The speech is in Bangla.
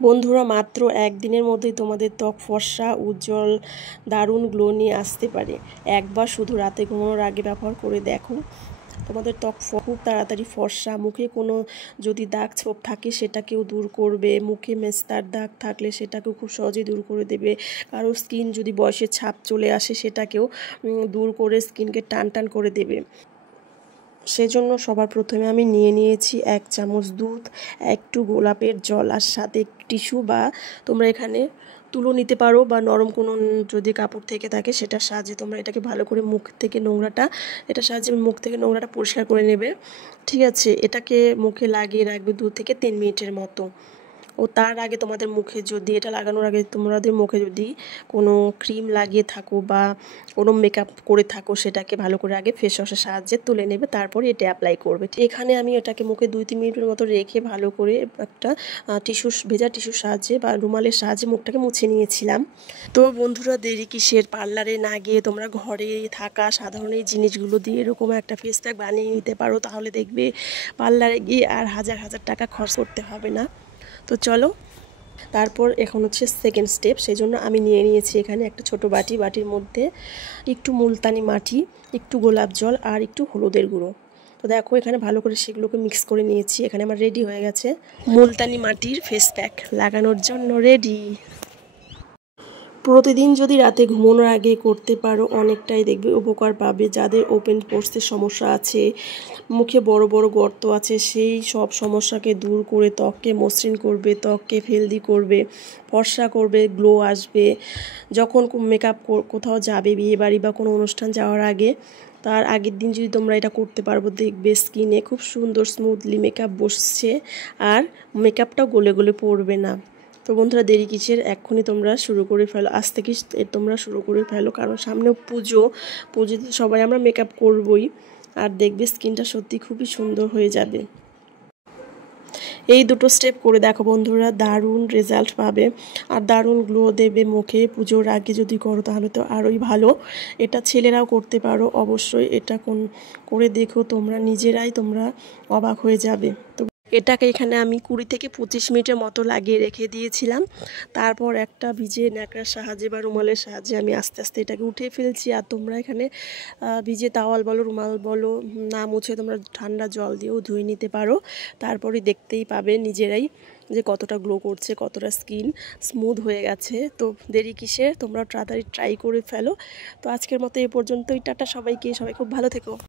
বন্ধুরা, মাত্র একদিনের মধ্যেই তোমাদের ত্বক ফর্সা, উজ্জ্বল, দারুণ গ্লো নিয়ে আসতে পারে। একবার শুধু রাতে ঘুমানোর আগে ব্যবহার করে দেখো, তোমাদের ত্বক খুব তাড়াতাড়ি ফর্সা। মুখে কোনো যদি দাগ ছোপ থাকে সেটাকেও দূর করবে, মুখে মেস্তার দাগ থাকলে সেটাকেও খুব সহজেই দূর করে দেবে। কারো স্কিন যদি বয়সের ছাপ চলে আসে সেটাকেও দূর করে স্কিনকে টান টান করে দেবে। সেজন্য সবার প্রথমে আমি নিয়েছি 1 চামচ দুধ, একটু গোলাপের জল, আর সাথে টিস্যু বা তোমরা এখানে তুলো নিতে পারো, বা নরম কোনো যদি কাপড় থেকে থাকে সেটার সাহায্যে তোমরা এটাকে ভালো করে এটার সাহায্যে মুখ থেকে নোংরাটা পরিষ্কার করে নেবে। ঠিক আছে, এটাকে মুখে লাগিয়ে রাখবে 2 থেকে 3 মিনিটের মতো। ও তার আগে তোমাদের মুখে যদি এটা লাগানোর আগে তোমাদের মুখে যদি কোনো ক্রিম লাগিয়ে থাকো বা কোনো মেকআপ করে থাকো সেটাকে ভালো করে আগে ফেস ওয়াশের সাহায্যে তুলে নেবে, তারপরে এটা অ্যাপ্লাই করবে। এখানে আমি এটাকে মুখে 2-3 মিনিটের মতো রেখে ভালো করে একটা ভেজা টিস্যুর সাহায্যে বা রুমালের সাহায্যে মুখটাকে মুছে নিয়েছিলাম। তো বন্ধুরা, দেরি কিসের? পার্লারে না গিয়ে তোমরা ঘরে থাকা সাধারণ এই জিনিসগুলো দিয়ে এরকম একটা ফেস প্যাক বানিয়ে নিতে পারো। তাহলে দেখবে পার্লারে গিয়ে আর হাজার হাজার টাকা খরচ করতে হবে না। তো চলো, তারপর এখন হচ্ছে সেকেন্ড স্টেপ। সেই জন্য আমি নিয়েছি এখানে একটা ছোট বাটির মধ্যে একটু মুলতানি মাটি, একটু গোলাপ জল আর একটু হলুদের গুঁড়ো। তো দেখো, এখানে ভালো করে সেগুলোকে মিক্স করে নিয়েছি। এখানে আমার রেডি হয়ে গেছে মুলতানি মাটির ফেস প্যাক লাগানোর জন্য রেডি। প্রতিদিন যদি রাতে ঘুমানোর আগে করতে পারো, অনেকটাই দেখবে উপকার পাবে। যাদের ওপেন পোরসের সমস্যা আছে, মুখে বড় বড় গর্ত আছে, সেই সব সমস্যাকে দূর করে ত্বককে মসৃণ করবে, ত্বককে হেলদি করবে, ফর্সা করবে, গ্লো আসবে। যখন মেকআপ কোথাও যাবে, বিয়ে বাড়ি বা কোনো অনুষ্ঠান যাওয়ার আগে, তার আগের দিন যদি তোমরা এটা করতে পারবো, দেখবে স্কিনে খুব সুন্দর স্মুথলি মেকআপ বসছে, আর মেকআপটাও গলে গলে পড়বে না। তো বন্ধুরা, দেরি কিসের? এক্ষুনি তোমরা শুরু করে ফেলো, আজ থেকে তোমরা শুরু করে ফেলো, কারণ সামনেও পুজোতে সবাই আমরা মেকআপ করবই, আর দেখবে স্কিনটা সত্যি খুবই সুন্দর হয়ে যাবে। এই দুটো স্টেপ করে দেখো বন্ধুরা, দারুণ রেজাল্ট পাবে আর দারুণ গ্লো দেবে মুখে। পুজোর আগে যদি করো তাহলে তো আরোই ভালো। এটা ছেলেরাও করতে পারো, অবশ্যই এটা করে দেখো, তোমরা নিজেরাই অবাক হয়ে যাবে। তো এটাকে এখানে আমি 20 থেকে 25 মিনিটের মতো লাগিয়ে রেখে দিয়েছিলাম। তারপর একটা ভিজে ন্যাকড়ার সাহায্যে বা রুমালের সাহায্যে আমি আস্তে আস্তে এটাকে উঠিয়ে ফেলছি। আর তোমরা এখানে ভিজে তাওয়াল বলো, রুমাল বলো, না মুছে তোমরা ঠান্ডা জল দিয়েও ধুয়ে নিতে পারো। তারপরে দেখতেই পাবে নিজেরাই যে কতটা গ্লো করছে, কতটা স্কিন স্মুথ হয়ে গেছে। তো দেরি কিসের? তোমরা তাড়াতাড়ি ট্রাই করে ফেলো। তো আজকের মতো এ পর্যন্তই। টাটা সবাইকে, সবাই খুব ভালো থেকো।